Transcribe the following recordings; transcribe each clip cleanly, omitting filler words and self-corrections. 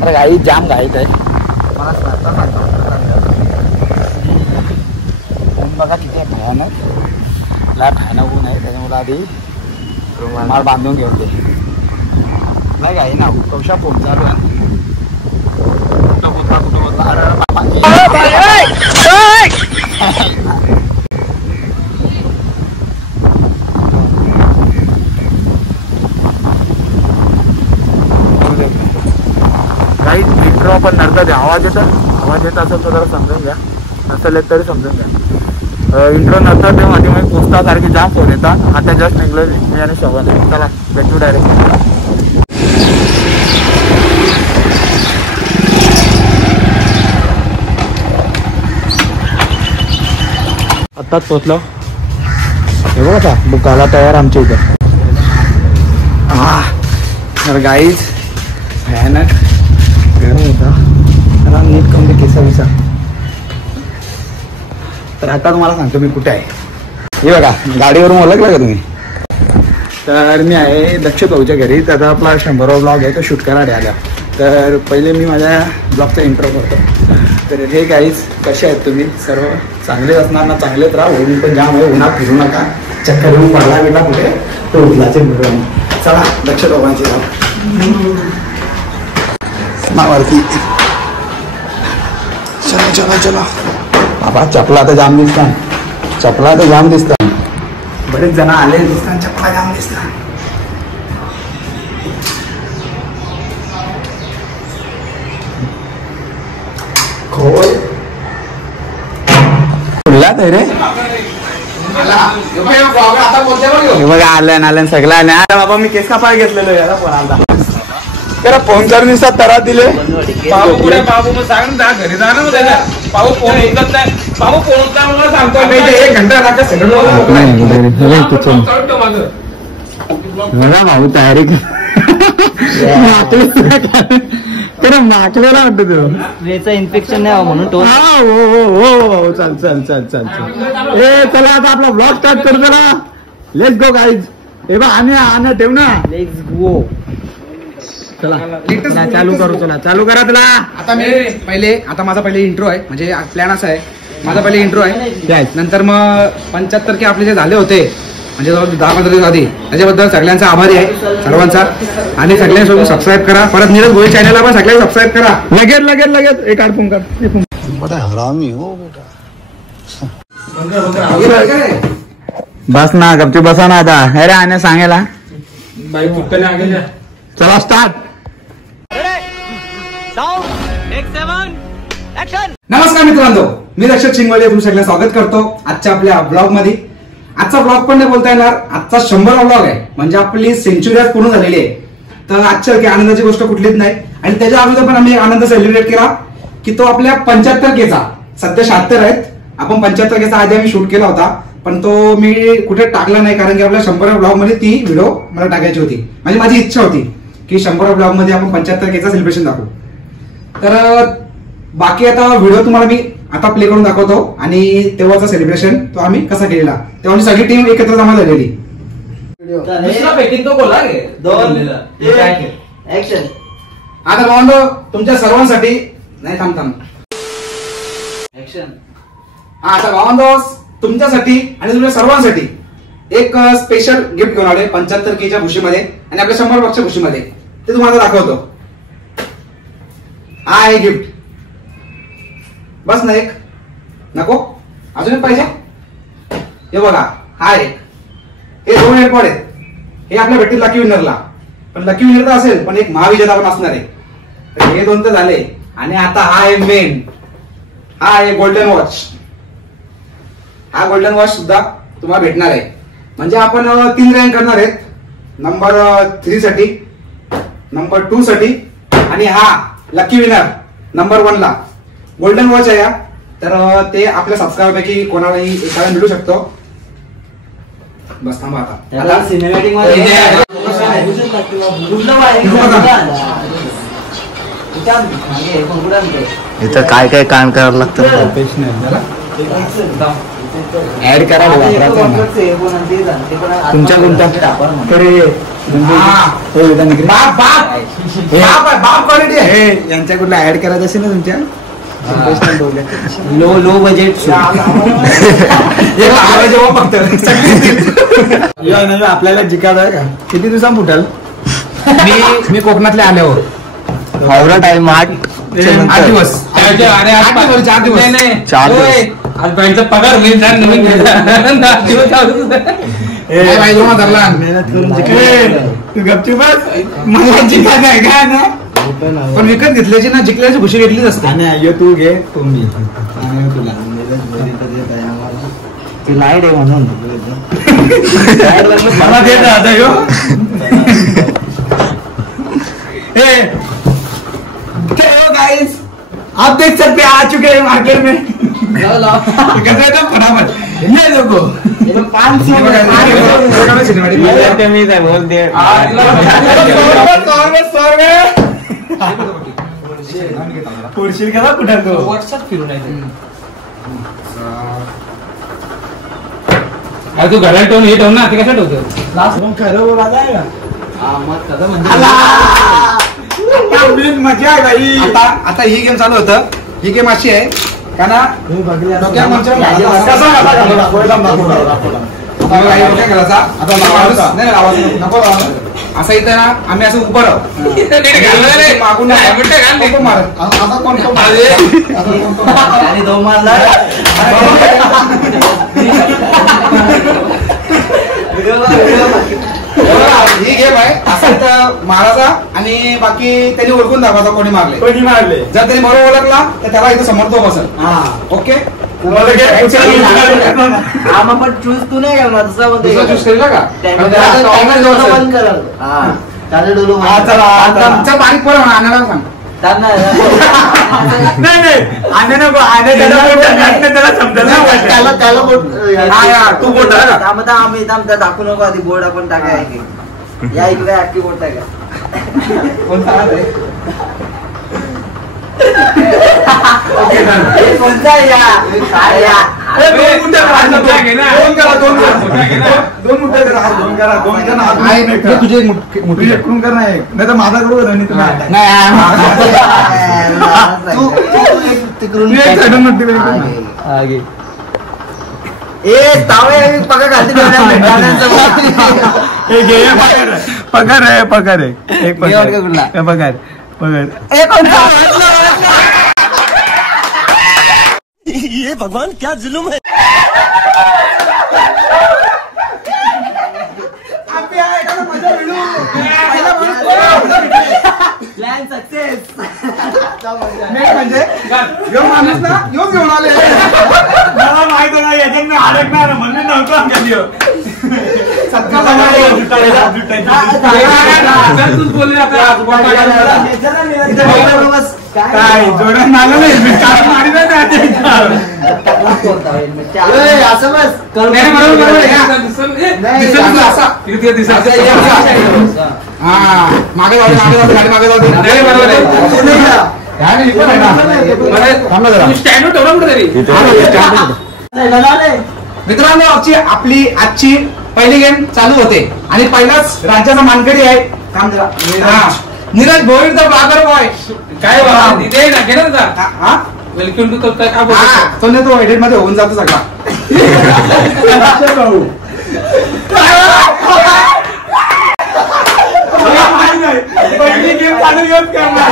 अरे गाई जाम घाईत आहे मला ऊन बघा किती भयानक लाट खायला ऊन आहे त्याच्यामुळे आधी रुमाल बांधून घेऊन दे नाही गाई ना कौशा फोन चालू आहे कुठं होता काही इंट्रो आपण नंतर आवाज येत असेल तर जरा समजून घ्या नसेल तरी समजून घ्या इंट्रो नंतर ते मध्ये मी पोचता सारखे जाम फोन येतात आता जस्ट निघलो मी आणि शोभन आहे चला भेटू डायरेक्ट आत्ताच पोचलो हे बघा का बुकाला तयार आमच्या इथं तर गाईज भयानक गरम होता जरा नीट कमी केसा विसा तर आता तुम्हाला सांगतो मी कुठे आहे हे बघा गाडीवरून ओळखला का तुम्ही तर मी आहे दक्ष भाऊच्या घरी त्याचा आपला 100वा ब्लॉग आहे तो शूट करायला आला तर पहिले मी माझ्या ब्लॉगचा इंट्रो करतो तर हे गाईज कसे आहेत तुम्ही सर्व चांगले असणार ना चांगलेच राहा ऊन पण जाम आहे उन्हात फिरू नका चक्कर येऊन पडला बिडला कुठे तो उठलाचे मिळून चला दक्ष भाऊची वरती चला चला चला बाबा चपला तर जाम दिसतात बरेच जण आले दिसतात चपला जाम दिसतात खोल खुल्लात आहे रे बघा आलं सगळं आलं अरे बाबा मी केस कापाय घेतलेलो याला फोन आला त्याला फोन करून दिसतात तरा दिले बाबू सांग जा घरी जाणं पाऊ फोन उचलत नाही बाबू फोन उचलला सांगतो 1 घंटा लागत सगळं भाऊ तयारी माकलेला वाटत इन्फेक्शन नाही म्हणून तो हो चल ए चला आता आपला ब्लॉग स्टार्ट करू चला लेट्स गो गाईज हे बा आण्या ठेव ना लेट्स गो चला चालू करा तुला आता मी आता माझा पहिले इंट्रो आहे म्हणजे प्लॅन असा आहे माझा पहिले इंट्रो आहे नंतर मग 75 के आपले जे झाले होते म्हणजे 10-15 दिवस आधी त्याच्याबद्दल सगळ्यांचा आभारी आहे सर्वांचा आणि सगळ्यांसोबत सबस्क्राईब करा परत नीरज भोई चॅनलला पण सगळ्यांना सबस्क्राईब करा लगेच एक आडपून कर बड़ा हरामी हो बेटा बस ना गपची बसा ना आता अरे आने सांगायला बाई फुटकने आगे चला स्टार्ट नमस्कार मित्रांनो मी रक्षक चिंगवले तुम्ही सगळ्यांना स्वागत करतो आजच्या आपल्या ब्लॉग मध्ये आजचा ब्लॉग पण नाही बोलता येणार आजचा 100वा ब्लॉग आहे म्हणजे आपली सेंचुरी आज पूर्ण झालेली आहे तर आजच्या आनंदाची गोष्ट कुठलीच नाही आणि त्याच्या अगोदर पण आम्ही आनंद सेलिब्रेट केला की तो आपल्या 75 केचा सध्या 76 आहेत आपण 75 केचा आधी आम्ही शूट केला होता पण तो मी कुठे टाकला नाही कारण की आपल्या 100व्या ब्लॉग मध्ये ती व्हिडिओ मला टाकायची होती म्हणजे माझी इच्छा होती की 100व्या ब्लॉग मध्ये आपण 75 केचा सेलिब्रेशन दाखवू तर बाकी आता व्हिडिओ तुम्हाला मी आता प्ले करून दाखवतो आणि तेव्हाचा सेलिब्रेशन तो आम्ही कसा केलेला तेव्हा सगळी टीम एकत्र जमा झालेली आता भावंडो तुमच्या सर्वांसाठी नाही थांब आता भावंडो तुमच्यासाठी आणि तुमच्या सर्वांसाठी एक स्पेशल गिफ्ट घेऊन आले 75 केच्या खुशीमध्ये आणि आपल्या 100 बॉक्सच्या खुशीमध्ये ते तुम्हाला दाखवतो हा आहे गिफ्ट बस ना एक नको अजून एक पाहिजे हे बघा हा एक हे 2 एअरपॉड आहेत हे आपल्या भेटतील लकी विनरला पण लकी विनर तर असेल पण एक महाविजेता पण असणार आहे तर हे 2 तर झाले आणि आता हा आहे मेन हा आहे गोल्डन वॉच हा गोल्डन वॉच सुद्धा तुम्हाला भेटणार आहे म्हणजे आपण 3 रँक करणार आहेत नंबर 3 साठी नंबर 2 साठी आणि हा लकी विनर नंबर 1 ला गोल्डन वॉच आहे तर ते आपल्या सबस्क्रायबर पैकी कोणालाही एखादा मिळू शकतो बस थांबा आता सिनेमॅटिक इथं काय काम करावं लागतं ऍड करायला तुमच्या कोणत्या बाप क्वालिटी आहे यांच्या कुठला ऍड करायचं असेल ना तुमच्या लो बजेट जेव्हा फक्त आपल्याला जिकायचं आहे का किती दिवसां फुटाल मी कोकणातले आल्यावर हावरा टाइम 8 8 दिवस. अरे 4 दिवस आज बाईचा पगार होईल नवीन तू गपची बस मला जिका नाही का ना पण विकत घेतल्याची ना जिंकल्याची खुशी घेतलीच असते. आणि तू घे तुम्ही तुला लाईट आहे म्हणून मला दे ना आता ह्यो. गाइस आप देख सकते हैं आ चुके हैं मार्केट में फटाफट ये देखो 500 बोल दे पुढशील का कुठं तो व्हॉट्सअप फिरून आहे तू घरात ठेवून हे ठेव ना ते कसं ठेवतो खरं बोला जाय का म्हणजे मजा आहे भाई आता ही गेम चालू होतं. ही गेम अशी आहे का ना डोक्यावर मंचावर घालायचा. डोक्यावर घालायचा. नाही, लावायचं नको. नको लावायचं. असं इथं ना आम्ही असं उभं राहू मागून नको मारत. आता कोण आणि दो मारला ही गेम आहे. असं इथं मारायचा आणि बाकी त्यांनी ओळखून दाखवायचा कोणी मारले. जर त्यांनी बरोबर ओळखला तर त्याला इथं समोर तो बसेल. ओके पण चूज तू नाही करणार दुसरा चूज केला का बंद करल आमचा बारीक पोरं आणायला सांग. तू बोट आम्ही दाखवू नको आधी बोर्ड आपण टाकाय या इकडे ऍक्टिव्ह बोर्ड टाका कोणता या काय या तुझे मुठी एकूण कर नाही तर माझा करू पगार आहे पगार आहे एक पगार पगार पगार ये भगवान क्या जुलुम है प्लॅन सक्सेस म्हणजे घेऊन माणूस ना येऊन घेऊन आले. मला माहित नाही याच्यात मी अडकणार म्हणून नव्हतं काय जोड्यात आलं नाही असं बस मागे जाऊ गाडी मागे जाऊ मित्रांनो आपली आजची पहिली गेम चालू होते आणि पहिलाच राज्याचा मानकरी आहे नीरज भोईर द बागर बॉय. काय वेलकम टू तो एडिट मध्ये होऊन जातो सगळा. पहिली गेम चालू येत करणार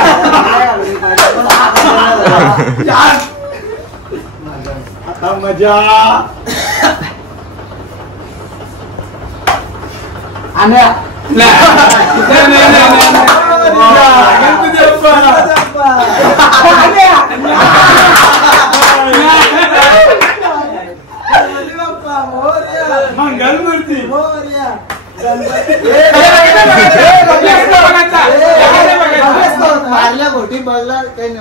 आता मजा मंगलमूर्ती मारल्या गोटी बघला काही नाही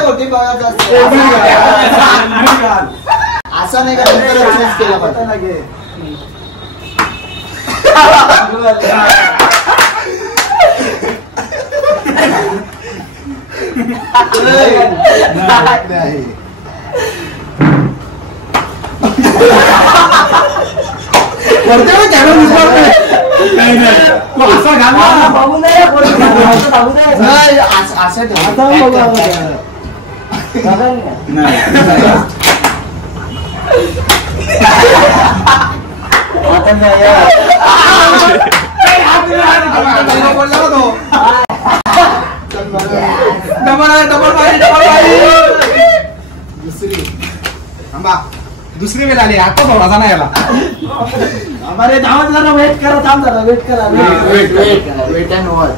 गोटी बघायचं असं नाही का केलं पाहिजे कॅमेरा दिसणार नाही. तू असा घाल ना. बघू नये कोणी. असं बघू नये. नाही, असं ठेव. आता बघू बघा नाही. आता नाही यार. दुसरी वेळ आली आता थोडासा नाही याला. अरे धावत जरा वेट करा. थांब जरा वेट करा. Wait and watch.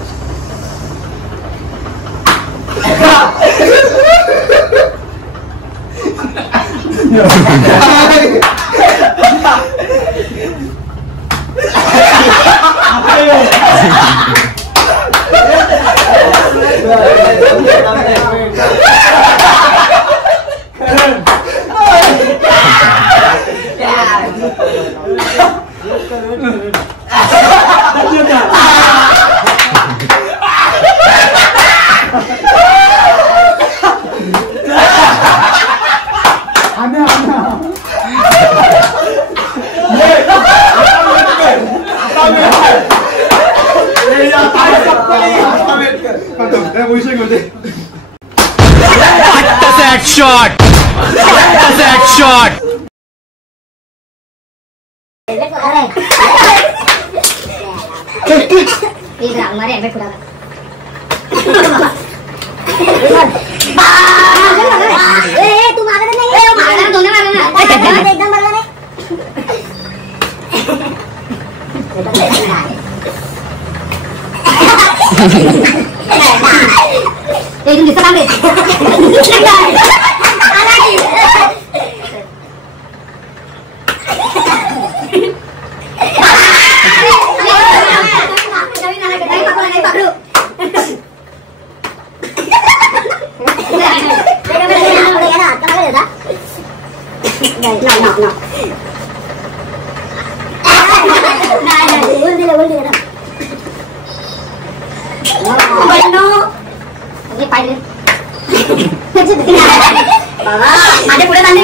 माझ्या पुढे बांधली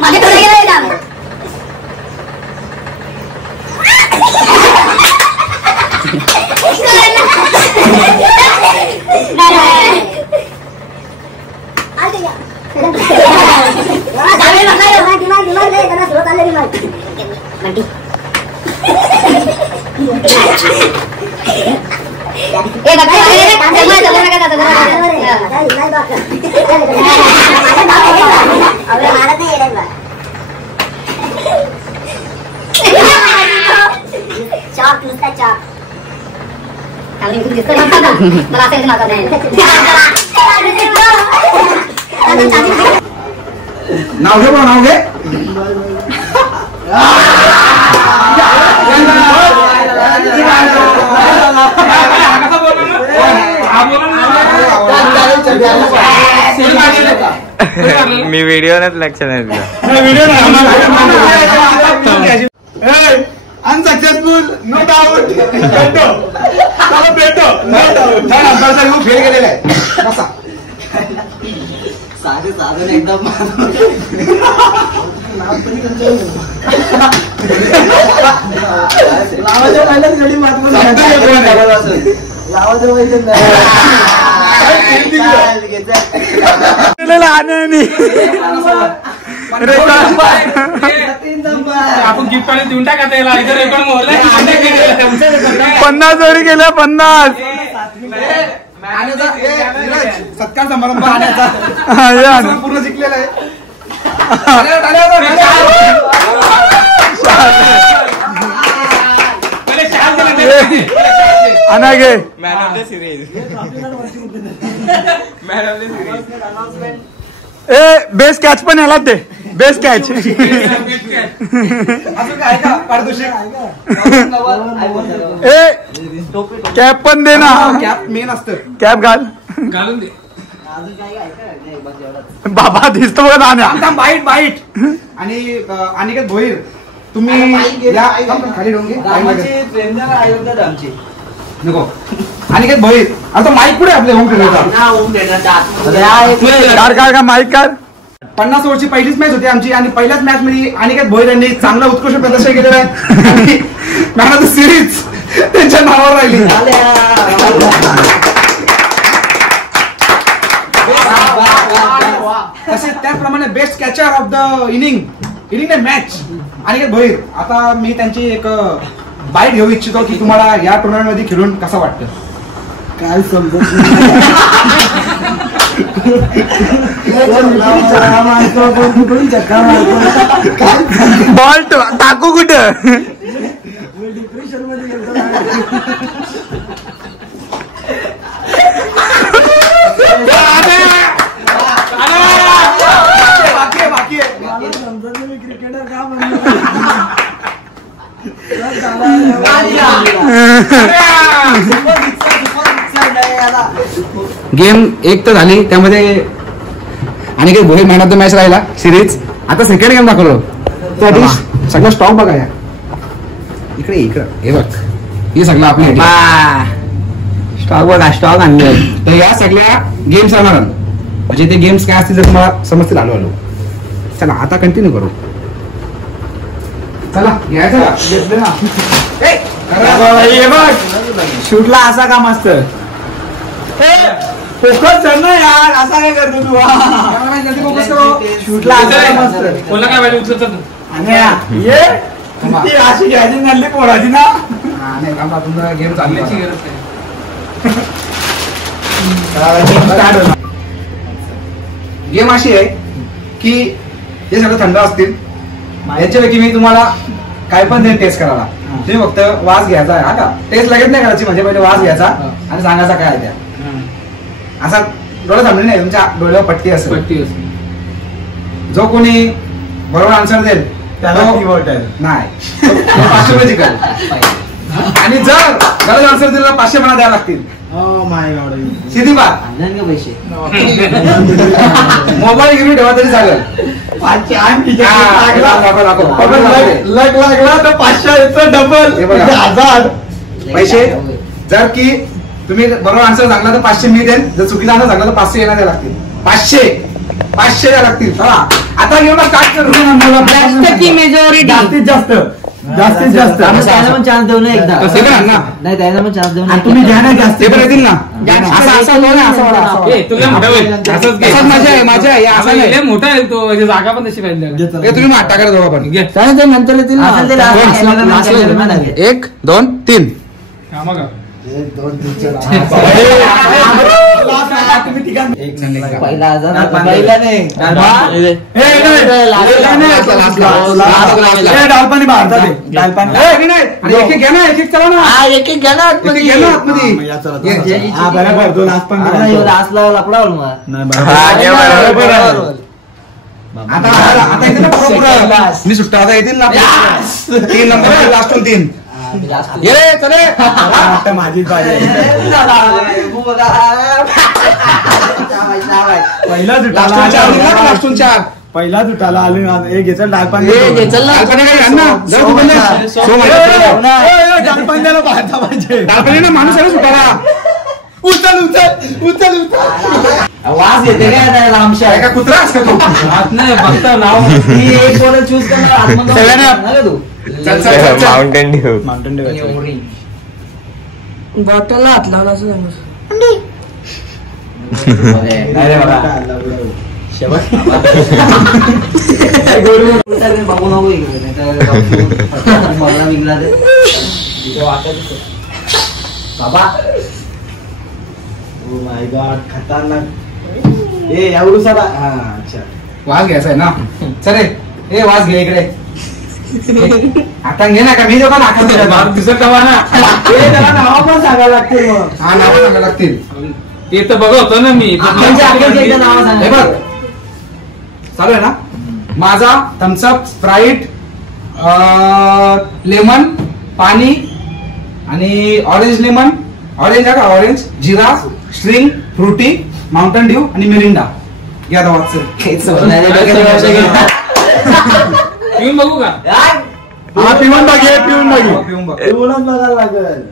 माझ्या पुढे गेला चॉक नुसता चॉक मला असं मागत नाही नाव घे बरं, नाव घे. मी व्हिडिओ लक्ष नाही दिलं. Unsuccessful, no doubt. भेटो फेल गेलेला आहे. बसा. साधे साधन एकदम लावाच्या पहिल्याच घडी मात्र लावाच्या पहिल्याच आपण गिफ्ट वाले देऊन टाका त्याला. 50 जोडी गेल्या 50. सत्कार समारंभ आणायचा पूर्ण शिकलेला आहे. आणा गे man of the series. Man of the series. ए बेस्ट कॅच पण याला ते बेस्ट कॅच. अजून काय का पारितोषिक ए कॅप पण दे ना. कॅप मेन असतं. कॅप घाल. घालून दे. बाबा दिसतो बघा नाण्या. बाईट आणि अनिकेत भोईर तुम्ही या खाली ठेवून घे. आमची नको आणि काय भोईर आता माईक कुठे आपले होम थिएटरचा कार माईक कार 50 ओव्हरची पहिलीच मॅच होती आमची आणि पहिल्याच मॅच मध्ये अनिकेत भोईर यांनी चांगला उत्कृष्ट प्रदर्शन केलेलं आहे आणि मॅन ऑफ द सिरीज त्यांच्या नावावर राहिली. तसेच त्याचप्रमाणे best catcher of the inning नाही मॅच अनिकेत भोईर. आता मी त्यांची एक बाईट घेऊ इच्छितो की तुम्हाला या टुर्नामेंट मध्ये खेळून कसं वाटतं. काय समजत बॉल टाकू कुठं डिप्रेशन मध्ये बाकी आहे समजत मी क्रिकेटर का गेम एक तर झाली त्यामध्ये Aniket Bhoir man of the match राहिला सिरीज. आता सेकंड गेम दाखवलो तर सगळं स्टॉक बघा या इकडे हे बघ हे सगळं आपले स्टॉक बघा स्टॉक आणले. तर या सगळ्या गेम्स राहणार म्हणजे ते गेम्स काय असतील जर तुम्हाला समजतील आलो. चला आता कंटिन्यू करू. चला घेतलं ना शूटला असा काम असतं. फोकस कर ना यार असा काय करतो तू. शूटला असा काम असतं. कोणाला काय पाहिजे उचलतात ये ती अशी घ्यायची नल्ली पोराची ना. गेम चालण्याची गरज नाही. गेम अशी आहे की हे सगळं थंड असतील याच्यापैकी मी तुम्हाला काय पण देईन टेस्ट करायला. तुम्ही फक्त वास घ्यायचा हा का टेस्ट लगेच नाही करायची म्हणजे पहिले वास घ्यायचा आणि सांगायचा काय आहे त्या. असा डोळे थांबले नाही तुमच्या डोळ्यावर पट्टी असेल. जो कोणी बरोबर आन्सर देईल त्याला तो- ती बॉटल. नाही तो 500 रुपये जिंकेल. आणि जर गलत आन्सर दिला 500 मला द्यावं लागतील. सिधी बात पैसे मोबाईल घेऊन ठेवा तरी चालेल. लग लागला तर 500 डबल हे बघा. 1000 पैसे जर की तुम्ही बरोबर आन्सर सांगला तर 500 मी देईन. जर चुकीचा आन्सर सांगला तर 500 येणार द्यावं लागतील. 500 द्यावं लागतील. चला आता घेऊन स्टार्ट करू. जास्तीत जास्त त्याला पण चान्स देऊ ना एकदा. तसं करा ना. नाही त्याला पण चान्स देऊ ना. आणि तुम्ही घ्या ना जास्त ते पण येतील ना. असं होतं ना, असं होतं, असं होतं. ए, तुला मोठा होईल असंच घे. असंच माझ्या आहे, माझ्या आहे. असं असं नाही. लय मोठा आहे तो याची जागा पण तशी पाहिजे हे तुम्ही माठ टाका दोघं पण. घे ते नंतर येतील ना. असेल ते last दोन. ला गेलं, last ला गेलं ना लगेच. 1 2 3 कामा का पहिला हजार पहिला नाही डालपाणी भारतात आहे. डालपाणी एक एक घ्या ना, एक एक चला ना. हा, एक एक घ्या ना एक एक घ्या ना आतमध्ये. हा बरोबर 2 लाख पण लास्टला लपडा होईल मग. नाही हा, घे बरोबर. आता आता येतील ना बरोबर. मी सुट्टा आता येतील ना 3 नंबर लास्ट 3 ये चले. आता माझीच पाहिजे. पहिला लास्ट 4 पहिला जुटाला आले एक घेचल डालपाणी डालपाण्याला पाहता पाहिजे. माणूस आहे सुटाला. उचल उचल उचल उचल. वास येते काय लांबशा काय का कुत्रा असतो तो. आत नाही बघता नाव ती एक बॉल चूज करणार आतमध्ये सगळ्यांना- जाणार ना तू. चल चल चल चल. Mountain Dew. माउंटेन बॉटलला हात लावला असं सांगू. बघू नको इकडे नाहीतर मला विकला ते बाबा. ओ माय गॉड खतरनाक. ए एवढू सारा हा अच्छा वास घ्यायचा आहे ना. चल रे. ए वास घे इकडे. आता घे ना का मी दोघं नाकात मार दिसत हवा ना. त्याला नाव पण सांगायला लागतील मग. हा नाव सांगायला लागतील. ते तर बघत होतो ना मी एकदा नाव हे सांगा. बघ चालू आहे ना. माझा थम्सअप स्प्राईट लेमन पाणी आणि ऑरेंज लेमन ऑरेंज आहे का ऑरेंज जिरा स्ट्रिंग फ्रुटी माउंटन ड्यू आणि मिरिंडा. घ्या आता वाच. पिऊन बघू का हा पिऊन बघे पिऊन बघे. पिऊन बघ. पिऊनच बघायला लागेल.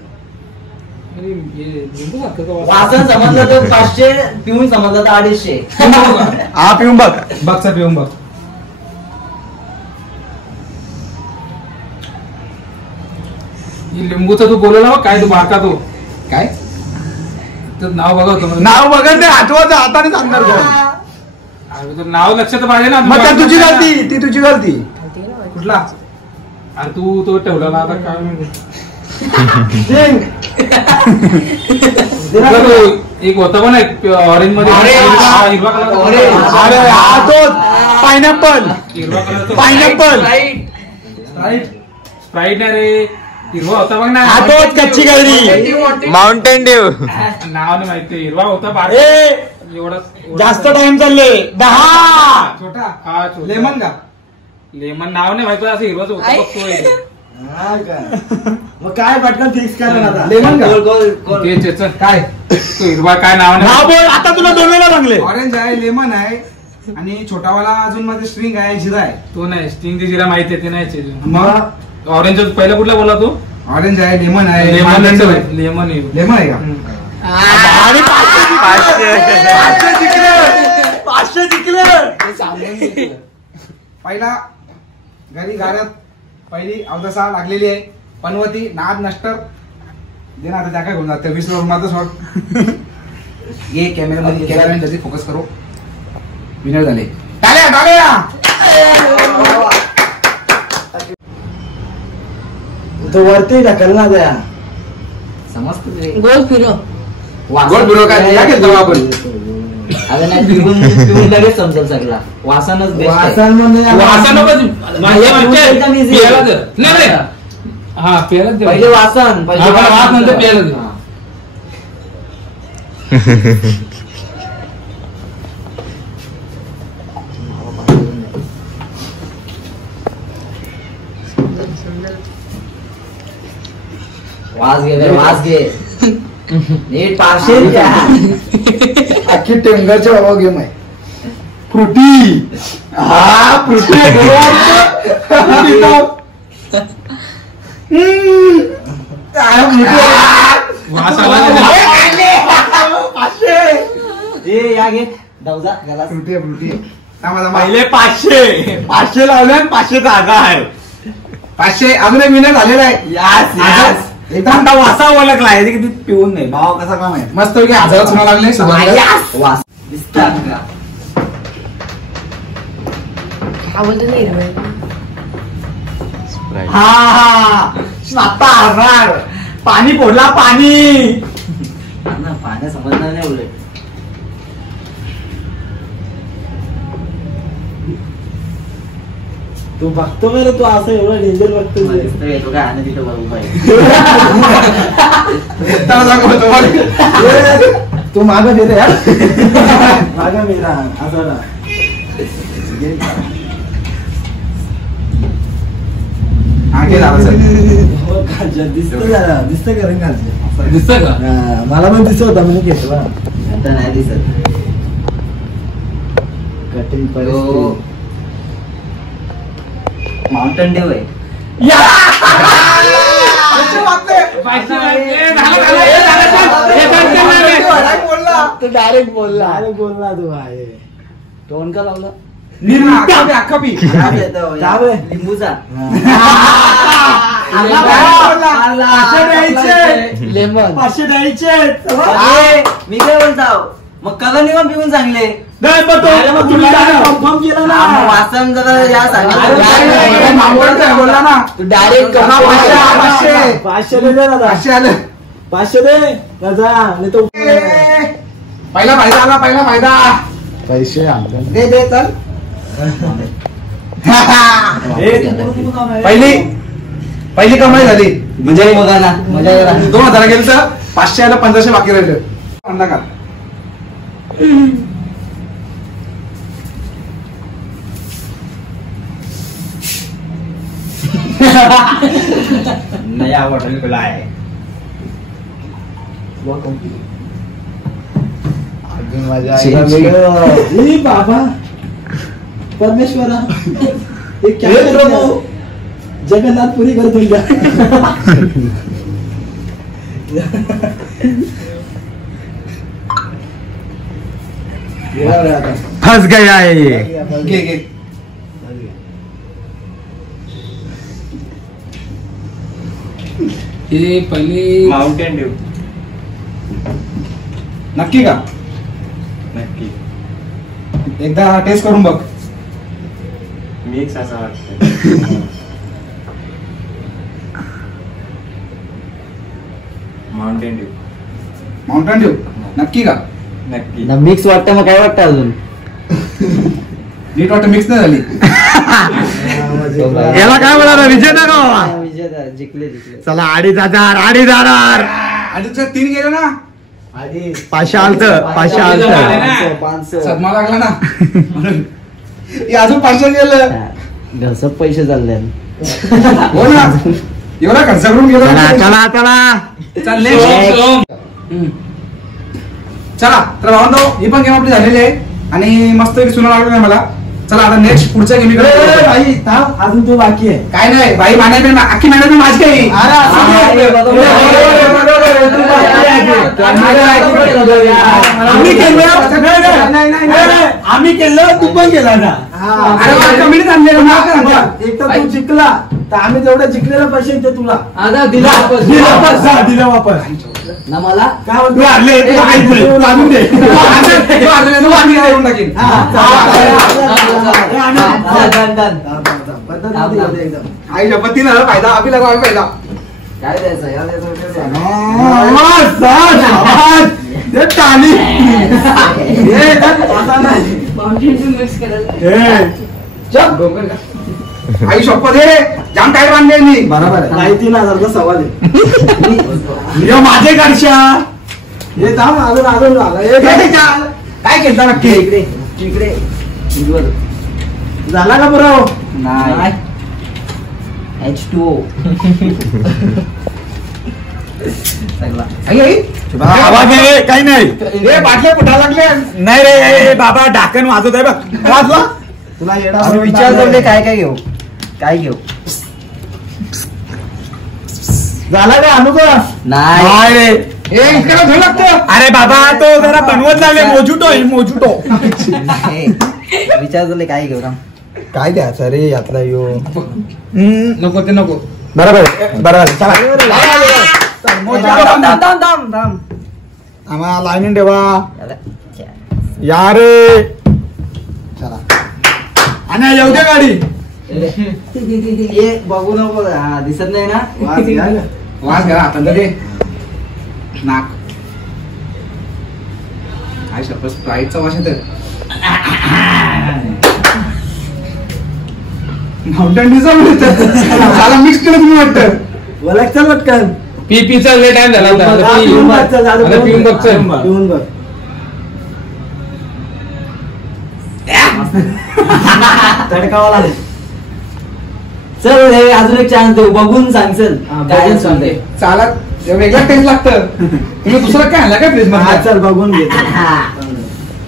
अरे, हे लिंबू सारखं का वास? वासन समजलं तर 500, पिऊन समजलं तर 250. हा पिऊन बघ. बघचा पिऊन बघ. हे लिंबूचं तू बोलला बघ, काय तू बारका तू काय तर नाव बघा होतं मला. नाव बघत नाही, आठवत हाताने सांगणार कोण. अरे, तुझं नाव लक्षात पाहिजे ना. मग त्या तुझी गलती, ती तुझी गलती. कुठला अरे तू तो ठेवला आता काय माहिती. तुला तो एक होता पण एक ऑरेंज मध्ये अरे, हिरवा कलर. अरे हा तोच पायनॅपल. हिरवा कलर पायनॅपल. स्प्राईट नाही रे, हिरवा होता बघ ना. हा तोच कच्ची कैरी. Mountain Dew. नाव नाही माहिती. हिरवा होता बारका. ए एवढा जास्त टाइम चालले. 10. छोटा हा, छोटा. लेमन का लेमन नाव नाही माहिती, असं हिरवाच होतं बघतोय. मग काय पटकन फिक्स करा आता. लेमन का गोल ते चेतन, काय तो हिरवा काय नाव हा नाही. बोल, आता तुला 2 वेळा सांगले. ऑरेंज आहे लेमन आहे आणि छोटावाला अजून मध्ये स्ट्रिंग आहे जिरा आहे. तो नाही स्टिंग ती जिरा माहिती आहे, ते नाही चेतन. मग ऑरेंज पहिला कुठला बोला तू? ऑरेंज आहे लेमन आहे लेमन लेमन लेमन आहे का आणि 500 500. 500 जिंकले. पहिला घरी गाड्यात पहिली अवदसा लागलेली आहे. पनवती नाद नष्टर दे ना आता त्या काय घेऊन जाते 20 रुपयात सोड. ये कॅमेरामध्ये कॅमेरा जल्दी फोकस करो. विनर झाले. टाळ्या टाळ्या. तो वरती ढकलला द्या समजत गोल फिरो. गोल बिरो काय या केलं आपण अरे नाही पिऊन लगेच समजेल सगळा. वासनच बेस्ट आहे. वासन नको. हे म्हणते एकदम easy आहे. प्यायला दे. नाही नाही. हा प्यायला दे. पहिले वासन हा, वास नंतर प्यायला दे. हा. वास घे रे, वास घे. नीट पाचशे द्या. अख्खी टेंगरच्या बाबा गेम आहे. फ्रुटी. हा फ्रुटी. वास आला. ए या घे दवजा गलास. फ्रुटी आहे फ्रुटी आहे. थांबा थांबा. पहिले 500 लावले आणि 500 जागा आहे. 500 अजून एक विनर झालेला आहे. यास एकदम आता वासा ओळखला आहे किती पिऊन नाही भाव कसा काम आहे. मस्त पैकी 1000 सुना लागले सुगंध. वास दिसतात का? आवडलं नाही रे. हा आता हरणार. पाणी फोडला पाणी. ना पाण्या समजणार नाही उलट. तू बघतो मेरे तू असं एवढं डेंजर बघतो मला दिसतं येतो काय आणि तिथं बघू पाहिजे. तू मागं दे रे यार. मागं मेरा असं ना. आगे झालं सर. दिसतं जरा दिसतं का रंग घालते. दिसतं का? मला पण दिसत होता म्हणून घेतला. आता नाही दिसत. कठीण तो परिस्थिती. माउंटेन ड्यू आहे. पाचशे वाजले. झालं, झालं, हे झालं, चल. हे चल, चल, चल. तू डायरेक्ट बोलला तू आहे. टोन का लावला. अख्खा पी. काय येतो? जाऊ दे. लिंबूचा. लेमन 500 द्यायचे. अरे, मी काय बोलताव मग कलर निघून पिऊन चांगले. नाही पण तो तुम्ही कन्फर्म केला ना. वासन जरा या अरे, सांगितलं. मावळतोय, बोलला ना. तू डायरेक्ट 500. 500 दे दादा. 500 आलं. 500 दे दादा. आणि तो पहिला फायदा आला पहिला फायदा. पैसे दे दे चल. पहिली कमाई झाली. म्हणजे बघा ना मजा येणार. 2000 गेलं तर 500 आलं 1500 बाकी राहिले. म्हणला का नया हॉटेल खुला आहे. अजून मजा आहे. बाबा परमेश्वरा एक जगन्नाथपुरी कर तुझ्या. फस गया है ये. घे हे पहिले माउंटेन ड्यू. नक्की का नक्की एकदा टेस्ट करून बघ. मिक्स असं वाटतं. Mountain Dew. माउंटन ड्यू नक्की का नक्की. मिक्स वाटतं मग काय वाटतं अजून नीट वाटतं मिक्स नाही झाली. याला काय बोला विजेता का बाबा? विजेता जिंकले चला 2,500 आणि तुझ्या 3 गेले ना पाचशे आलत. सदमा लागला ना म्हणून. हे अजून 500 गेलं. घरचं पैसे चालले हो ना एवढा खर्च करून गेलो. चल next. चला तर भावंडो ही पण गेम आपली झालेली आहे आणि मस्त सुना लागलं नाही मला. चला आता नेक्स्ट पुढच्या गेमीकडे. भाई थांब अजून तो बाकी आहे. काय नाही भाई मॅनेजमेंट अख्खी मॅनेजमेंट माझी आहे. आम्ही केलं तू पण केला ना. एक तर तू जिंकला तर आम्ही तेवढं जिंकलेला पैसे ते तुला आता दिला दिला वापर ना मला काय म्हणतो लागून दे. आई शपथी ना फायदा आपली लागू आम्ही फायदा. काय द्यायचं या द्यायचं आई शपथ हे जाम टाईट बांधले मी. बरोबर आहे. 3,000चा सवाल आहे. माझे करशा हे थांब अजून काय केलं नक्की इकडे झाला का बरं? नाही H2O आवाज आहे काही नाही. हे बाटल्या फुटा लागले. नाही रे बाबा ढाकण वाजवत आहे बघ. वाजला तुला येडा अरे विचार करले काय घेऊ झाला का अनुका? नाही नाही रे. हे इकडे धुवं लागतं. अरे बाबा तो जरा बनवत लागले. मोजुटो विचार करले काय घेऊ राम काय द्यायचं रे यातला यो? नको ते नको. बरोबर चला. आम्हाला लाईन ठेवा या रे. चला आणि येऊ दे गाडी. ये बघू नको हा दिसत नाही ना वास घ्या हाताला दे. नाक काय शपथ स्प्राईटचा वास येतो. माउंटन डिझाईन मिक्स केलं तुम्ही वाटतं. ओळखतं पटकन. पीपीचा लय टाइम झाला होता. आता पिऊन बघ, चल, आता आता पिऊन बघ चल. पिऊन बघ. तडकावाला चल रे अजून एक चान्स देऊ बघून सांग चल काय सांगते चालत वेगळा टेस्ट लागतं. तुम्ही दुसरं काय आणला काय फ्रीज हा, मध्ये? चल बघून घे.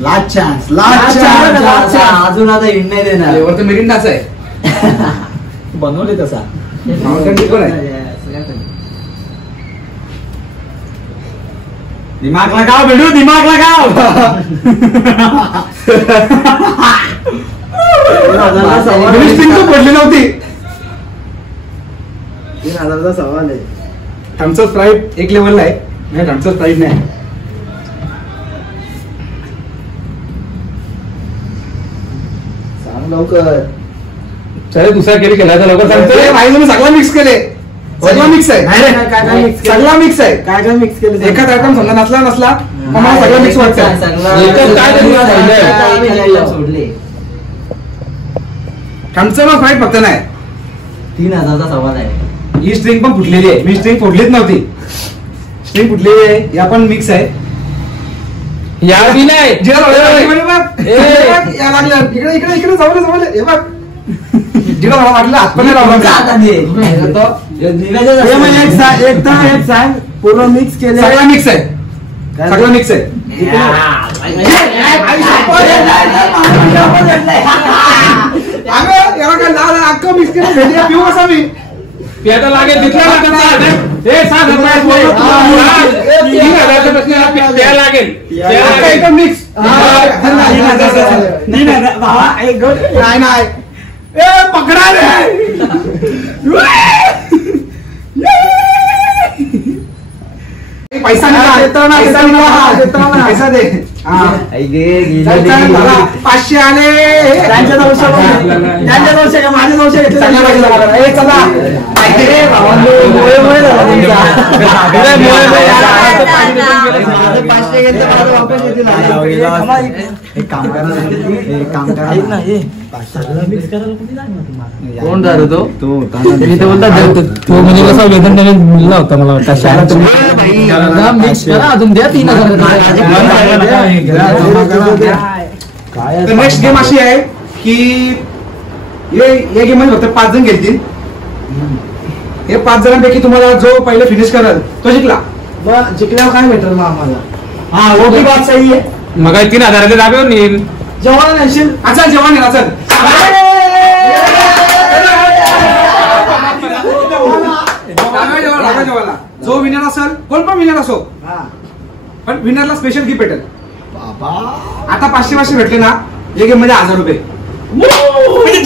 लास्ट चान्स अजून आता हिंड नाही देणार फ्लेवर तर मिरिंडाचा आहे. बनवले तसा माउंटन डिको आहे. दिमाग लगाओ बेडू दिमाग लगाओ. स्टिंग तर पडली नव्हती. 3,000चा सवाल आहे. थम्सअप स्प्राईट एक लेवलला आहे. नाही थम्सअप स्प्राईट नाही. सांग लवकर. चल दुसरा केली केला तर लवकर ते सांगतो. भाई तुम्ही सगळं मिक्स केले. सगळं मिक्स आहे. काय mix केलं? सगळं मिक्स आहे. काय मिक्स केलं? एखादा आयटम समजा नसला मग मला सगळं मिक्स वाटतं. एकच काय तरी सांगितलं. सोडले थम्सअप स्प्राईट फक्त नाही. 3,000चा सवाल आहे ही स्ट्रिंग पण फुटलेली आहे. मी स्ट्रिंग फोडलीच नव्हती. स्ट्रिंग फुटलेली आहे. या पण मिक्स आहे. या बी नाही. जिरा ए. या लागल्या इकडे इकडे इकडे जवळ हे बघ. जिरा थोडा वाटला हात पण नाही लावला. एक सांग पूर्ण मिक्स केले. सगळं मिक्स आहे. सगळं मिक्स आहे. अगं याला काय लाल अख्खं मिक्स केलं भेटूया पिऊ कसा मी. पियाचा लागेल तिथला लागत. ते 7,000 रुपये. हा, 3,000चा प्रश्न द्यायला लागेल. आता एकदम मिक्स. नाही नाही ए पकडा रे. पैसा निघा. पैसा निघा. पैसा दे. हा. चल, चल, झाला. 500 आले. त्यांच्या 900 का माझे 900 घेतले. चला बाई, चला. ए, चला. अरे भावांनो, मोये झाला तुमचा. माझे 500 घेतले, माझं वापस येतील. एक काम ऐक ना, हे 500 मिक्स करायला कुठे जाणार तुम्हाला? कोण झालं तो मी तर बोलता तो म्हणजे कसा वेतन त्याने मिळला होता मला वाटतं शाळेत तुम्ही मिक्स करा अजून द्या 3,000. तर नेक्स्ट गेम अशी आहे की या गेम मध्ये फक्त 5 जण घेतील. हे 5 जणांपैकी तुम्हाला जो पहिले फिनिश करेल तो जिंकला. मग जिंकल्यावर काय भेटेल मग आम्हाला? हा वो भी बात सही है. मग 3,000च्या जागेवर नेईल. जेवण आणशील? अच्छा जेवण आहे चल. जेवायला जो विनर असेल कोण पण विनर असो पण विनरला स्पेशल गिफ्ट भेटेल. आता 500 भेटले ना या गेम मध्ये 1,000 रुपये. म्हणजे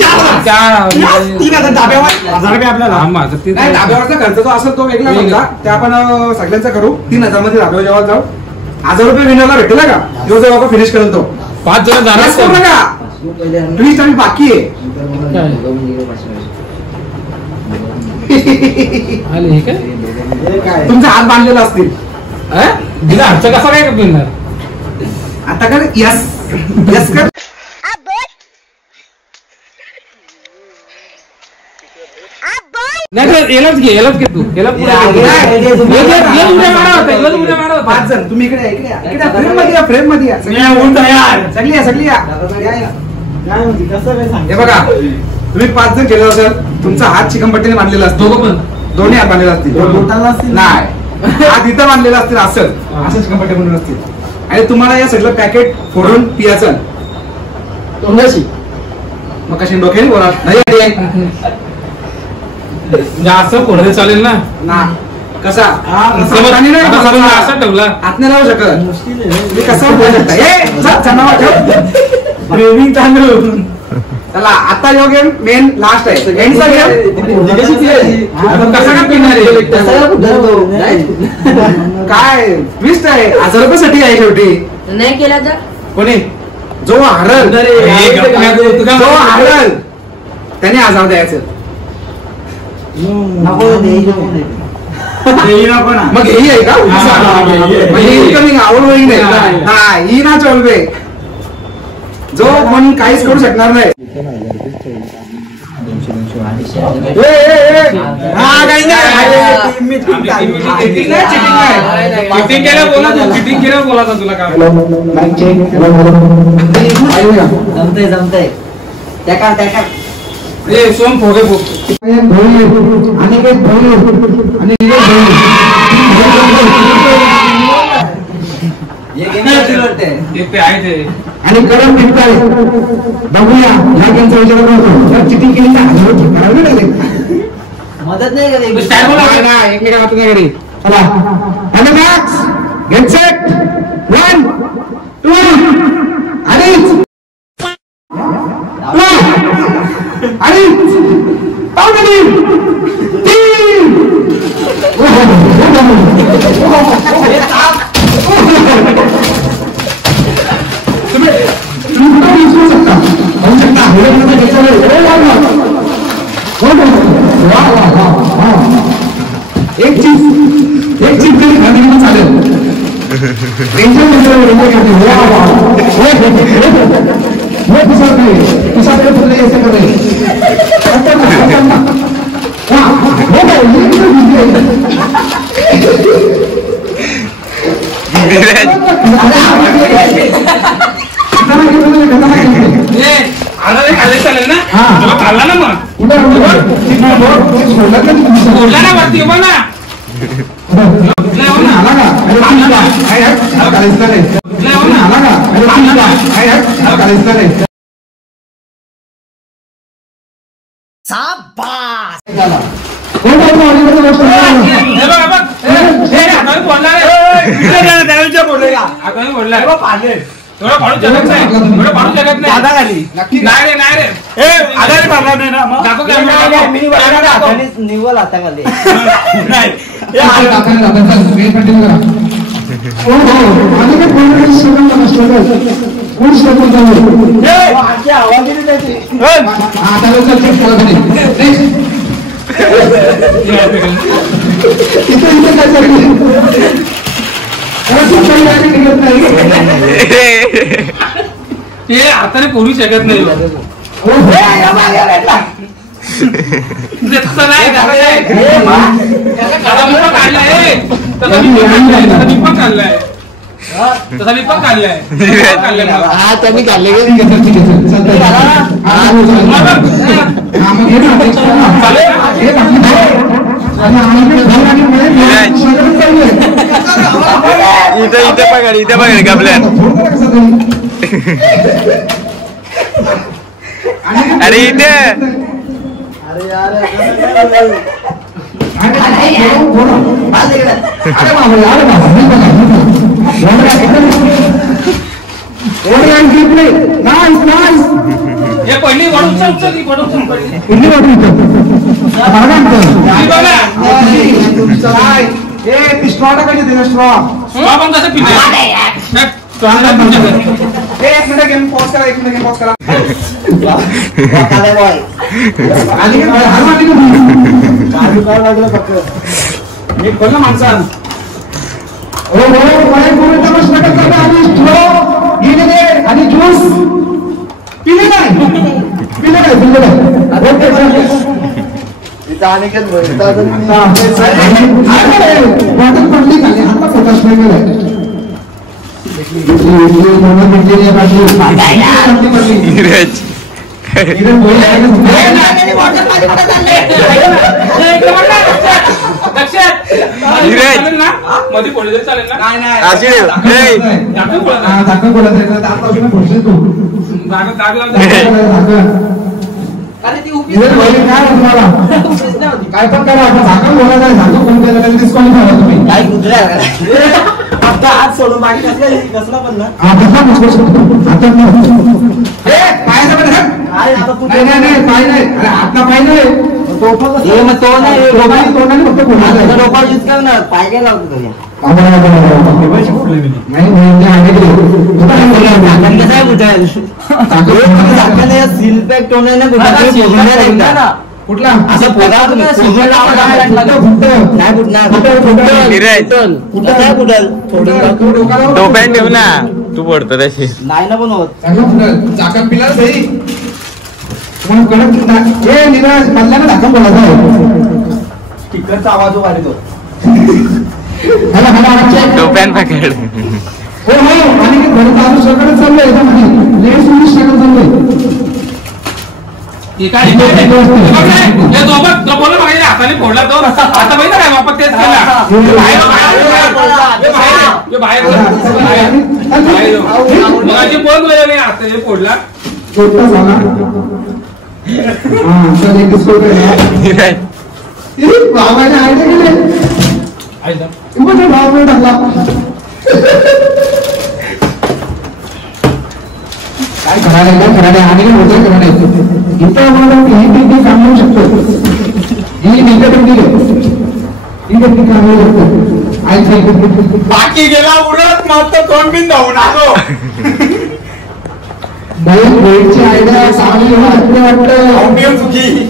3,000 डाब्यावर 1,000 रुपये आपल्याला. नाही धाब्यावरचा खर्च जो असेल तो वेगळा समजा ते आपण सगळ्यांचा करू. 3,000 मध्ये धाब्यावर जेवायला जाऊ. 1,000 रुपये विनरला भेटेल का जो जेव्हा फिनिश करेल तो. 5 जण जास्त करू जाणार. नका. ट्विस्ट आम्ही बाकी आहे. तुमचे हात बांधलेले असतील. हातचं कसं काय मिळणार? आता कर यस यस कर. नाही यालाच घे तू. याला पुढे घे. उड्या मारा होता. 5 जण तुम्ही इकडे इकडे फ्रेम मध्ये या सगळी या सगळी या. हे बघा तुम्ही 5 जण केलं असेल तुमचा हात चिकनपट्टीने बांधलेला असतो. दोन्ही हात बांधलेला असतील. नाही हात इथं बांधलेला असतील असं चिकनपट्टी म्हणून असतील. आणि तुम्हाला या सगळं पॅकेट फोडून पियाचं तोंडाशी. मग कशी डोक्याने बोला नाही जास्त पुढे चालेल ना. ना कसा असं ठेवला हात नाही लावू शकत. तुम्ही कसं बोलू शकता. ग्रेव्हिंग तांदूळ. चला आता यो गेम मेन लास्ट आहे. एंडचा गेम कसं काय पिणार काय ट्विस्ट आहे. 1,000 रुपये साठी आहे शेवटी. नाही केला तर कोणी जो हारल त्याने 1,000 द्यायचं. मग हेही आहे का इनकमिंग आवड होई नाही. हा ही ना चलवे जो कोण काहीच करू शकणार नाही. चिटिंग केलं बोला तुला काय जमतंय त्या सोम फोगे आहे ते. आणि गरम भेटताय बघूया ह्या गेमचा विचार करतो. जर चिटिंग केली तर मदत नाही का एकमेकाला हात नाही घरी. चला मॅक्स गेट सेट 1 2 आणि एक चीज तरी खाली चालेल. टेन्शन ऐसे कर रहे चालेल ना. खाल्ला ना मग सोडला ना वरती उभा ना. निवल आता खाली ते हाताने पोरू शकत नाही तसं नाही तसा मी पण काढलाय इथे पकड गबल्यात अरे इथे पहिली स्ट्रॉ टाकायचे तिथे स्ट्रॉ पण कसं पिते एक मिनिट गेम पॉज करा बोल माणसा आणि ज्यूस पिले नाही मध्ये पोळी चालेल ना काय पण करा झाकण बोलायचं झाकण कोण केलं डिस्काउंट ठेवा तुम्ही काय गुजरा आता आज सोडून बाकी कसला पण ना पाय नाही आता पाय नाही रोपा यूज करणार पाय काय लावतो तुझ्या सील पॅक टोन आहे ना कुठला असं पोटा नाही टोप्यान ठेव ना तू पडतो तशी नाही ना पण होत झाकण पिला सही मधल्या झाकण बोलायचं स्पीकरचा आवाज वाढतो तो टोप्यान पकड हो आणि सगळं चाललंय हाताने फोडला तो आता माहिती काय वापर तेच केला बाहेर बोल हाताने फोडला काय करायला आणि होतं करायला इथं आम्हाला ही काम होऊ शकतो ही निगेटिव्ह काम होऊ शकतो बाकी गेला उडत मात्र कोण बिन धावून आलो वेळची आयडिया चांगली वाटतं चुकी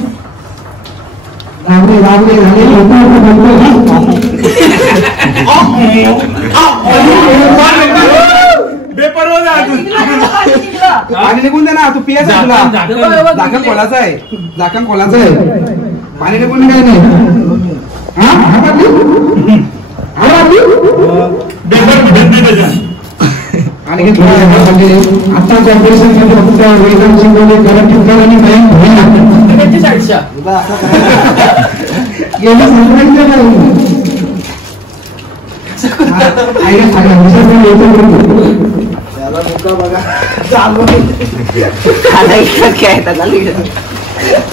पाणी निघून दे ना तू पियाचा तुला झाकण खोलाचं आहे पाणी निघून काय नाही आणि आता कॉर्पोरेशन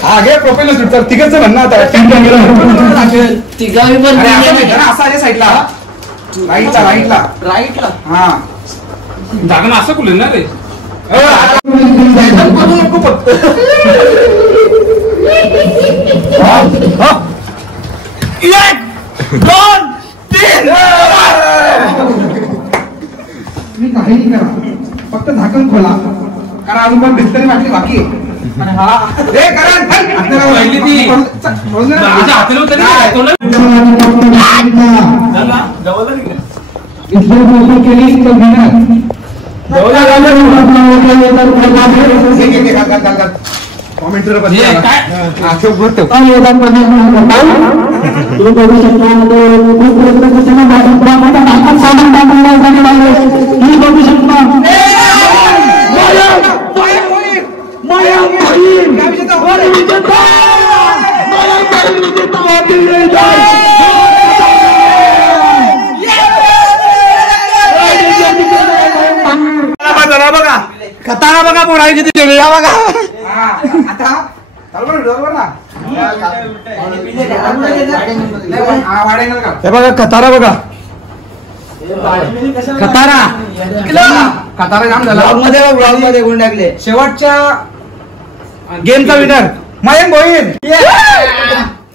हा घे प्रोपेलर शूट. चल तिकडच म्हणणं आता तिघावी पण अरे, असं भेटतं ना, असं आहे साईडला राईटला राईटला हा जागा असं कुठलं ना रे नको फक्त. दोन तीन मी काही नाही करा फक्त झाकण खोला कारण अजून पण भिस्तरी वाटली बाकी आहे. आणि हा रे करण पहिली ती. माझ्या हाताला होतं रे, तोंडाला. कॉमेंटर हे काय? बघा कताना बघा पोराई किती ठेवली या बघा. आता बरोबर ना हा वाढेल का हे बघा कतारा बघा कतारा कतारा जाम झाला. ब्लॉग मध्ये गुण टाकले. शेवटच्या गेमचा विनर मयंक भोईर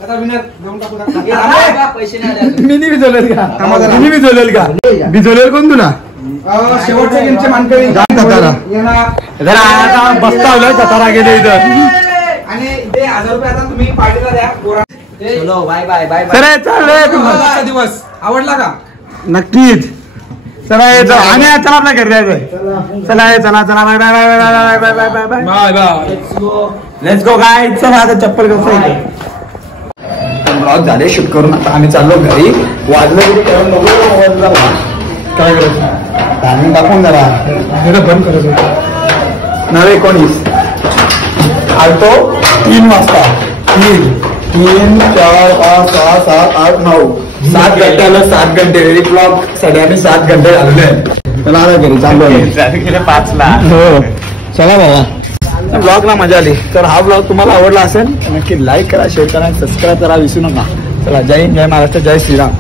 आता विनर देऊन टाकू ना. पैसे नाही आले. मिनी भिजवलेल का मिनी भिजवलेल का भिजवलेल कोण तुला शेवटच्या गेमचे मानकरी कतारा. येणार जरा आता बसता कतारा गेले इथं. आणि ते 1000 रुपये आता तुम्ही पार्टीला द्या पोरा. चलो बाय बाय बाय बाय. चला चाललंय आजचा दिवस आवडला का नक्कीच. चला यायचं आणि चला आपल्या घरी जायचंय. चला चला चला bye bye bye bye bye bye bye bye bye bye. Let's go guy. चला आता चप्पल घेऊन ब्लॉग झाले शूट करून आता आम्ही चाललो घरी. वाजलं किती करून नको काय करायचं टायमिंग दाखवून जरा बंद करायचं 9:19 आलतो 3 वाजता 3 4 5 6 7 8 9 7 घंटे आलं. 7 घंटे एक ब्लॉग सगळ्यांनी 7 घंटे घालले. चला आता घरी चाललो 5ला. हो चला बाबा ब्लॉगला मजा आली. तर हा ब्लॉग तुम्हाला आवडला असेल तर नक्की लाईक करा शेअर करा सबस्क्राईब करा विसरू नका. चला जय हिंद जय महाराष्ट्र जय श्रीराम.